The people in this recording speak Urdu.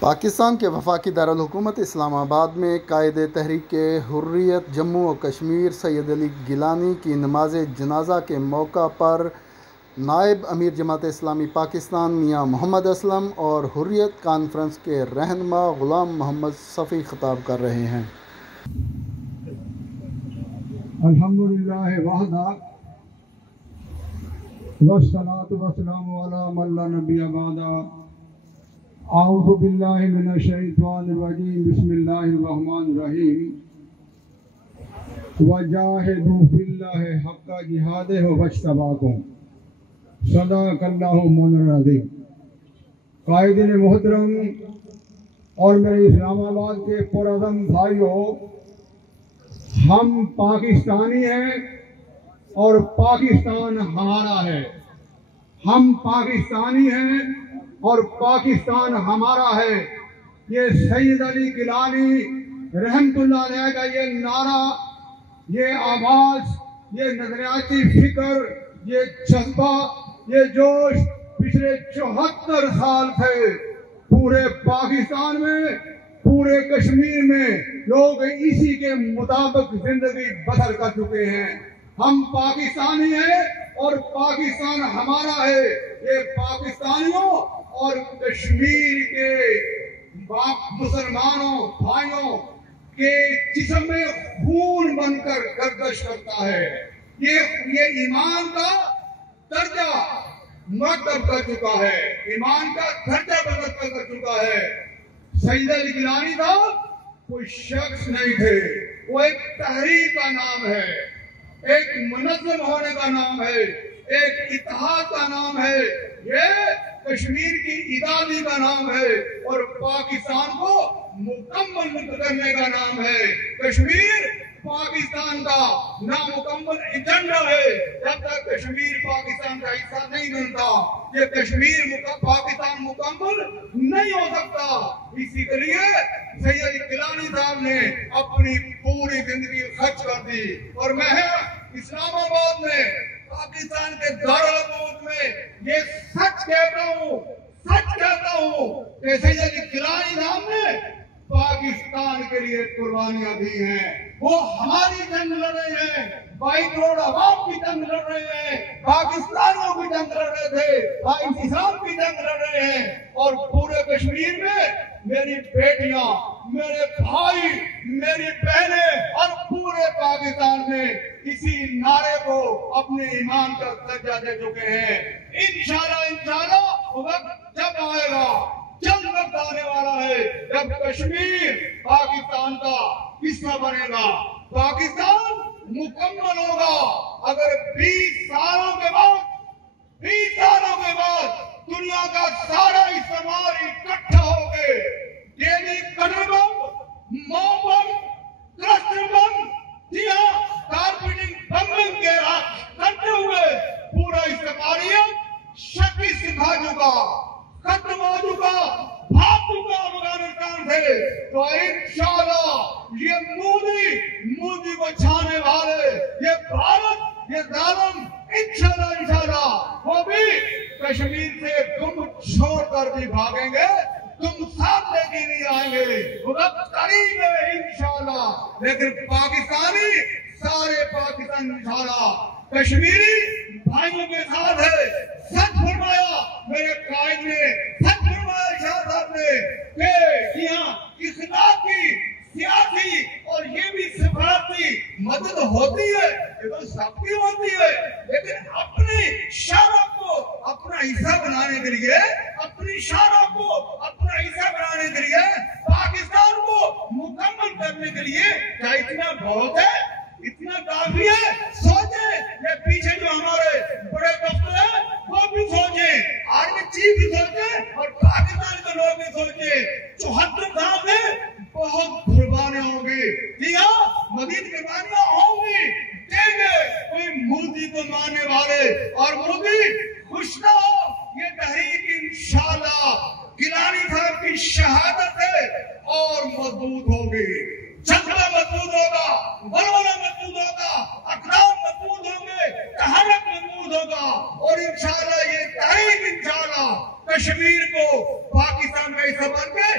پاکستان کے وفاقی دارالحکومت اسلام آباد میں قائد تحریک حریت جموں و کشمیر سید علی گیلانی کی نماز جنازہ کے موقع پر نائب امیر جماعت اسلامی پاکستان میاں محمد اسلم اور حریت کانفرنس کے رہنما غلام محمد صفی خطاب کر رہے ہیں۔ الحمدللہ وحدہ والصلاة والسلام علی من لا نبی بعدہ۔ اعوذ باللہ من الشیطان الرجیم، بسم اللہ الرحمن الرحیم۔ وجاہدوا فی اللہ حق جہادہ واجتباکم، صدق اللہ مولانا العظیم۔ قائدین محترم اور میرے اسلام آباد کے پرعزم بھائیوں، ہم پاکستانی ہیں اور پاکستان ہمارا ہے۔ ہم پاکستانی ہیں اور پاکستان ہمارا ہے۔ یہ سید علی گیلانی رحمت اللہ علیہ کا یہ نعرہ، یہ آواز، یہ نظریاتی فکر، یہ جذبہ، یہ جوش پچھلے 74 سال سے پورے پاکستان میں، پورے کشمیر میں لوگ اسی کے مطابق زندگی بسر کر چکے ہیں۔ ہم پاکستانی ہیں اور پاکستان ہمارا ہے۔ یہ پاکستانیوں اور کشمیر کے مسلمانوں بھائیوں کے جسم میں خون بن کر گردش کرتا ہے۔ یہ ایمان کا درجہ مرتب کر چکا ہے، ایمان کا درجہ مرتب کر چکا ہے۔ سید علی گیلانی صاحب کوئی شخص نہیں تھے، وہ ایک تحریک کا نام ہے، ایک منظم ہونے کا نام ہے، ایک اتحاد کا نام ہے، یہ کشمیر کی آزادی کا نام ہے اور پاکستان کو مکمل کرنے کا نام ہے۔ کشمیر پاکستان کا نامکمل ایجنڈا ہے۔ جب تک کشمیر پاکستان کا حصہ نہیں بنتا، یہ کشمیر پاکستان مکمل نہیں ہو سکتا۔ اسی کے لیے سید علی گیلانی صاحب نے اپنی پوری زندگی خرچ کر دی اور میں اسلام آباد میں پاکستان کے دارالحکومت میں یہ سچ کہتا ہوں کہ سید علی گیلانی صاحب نے پاکستان کے لیے قربانیاں دی ہیں۔ وہ ہماری جنگ لڑ رہے ہیں، 22 کروڑ عوام کی جنگ لڑ رہے ہیں، پاکستانیوں کی جنگ لڑ رہے تھے، انتظام کی جنگ لڑ رہے ہیں اور پورے کشمیر میں میری بیٹیاں، میرے بھائی، میری بہنیں اور پورے پاکستان میں اسی نعرے کو اپنے ایمان کا درجہ دے چکے ہیں۔ انشاءاللہ وقت جب آئے گا، جلد وقت آنے والا ہے جب کشمیر پاکستان کا حصہ بنے گا، پاکستان مکمل ہوگا۔ اگر 20 سالوں کے بعد دنیا کا سارا استعمال اکٹھا ہو کے ڈیلی کٹر بم، موم بم، کلسٹر بم، کارپیٹنگ بمبنگ کے کرتے ہوئے پورا استعمالیت شکل سکھا چکا، ختم ہو چکا، بھاگ چکا افغانستان سے، تو انشاءاللہ یہ مودی کو چھانے والے، یہ بھارت، یہ ظالم انشاءاللہ وہ بھی کشمیر سے تم چھوڑ کر بھی بھاگیں گے، تم ساتھ لے کے نہیں آئیں گے۔ وقت قریب ہے انشاءاللہ، لیکن پاکستانی سارے پاکستان انشاءاللہ کشمیری بھائیوں کے ساتھ ہے۔ سچ فرمایا میرے قائد نے، سچ فرمایا شاہ صاحب نے کہ یہاں اخلاقی، سیاسی اور یہ بھی سفارتی مدد ہوتی ہے، یہ تو سب کی ہوتی ہے، لیکن اپنی شارع کو اپنا حصہ بنانے کے لیے، اپنی شارع کو اپنا حصہ بنانے کے لیے، پاکستان کو مکمل کرنے کے لیے کیا اتنا بہت ہے، اتنا کافی ہے؟ سوچیں، یہ پیچھے جو ہمارے بڑے دفتر ہیں وہ بھی سوچیں، آرمی چیف بھی سوچیں اور پاکستان کے لوگ بھی سوچیں۔ 74 سال میں بہت قربانیاں ہوں گی، جی ہاں مزید قربانیاں ہوں گی، دیں گے کوئی مودی کو ماننے والے، اور مودی خوش نہ ہو، یہ تحریک انشاءاللہ گیلانی صاحب کی شہادت ہے اور مضبوط ہوگی، جذبہ مضبوط ہوگا، ولولہ مضبوط ہوگا، اقدام مضبوط ہوں گے، تحرک مضبوط ہوگا اور انشاءاللہ یہ تحریک انشاءاللہ کشمیر کو پاکستان کا حصہ بن کے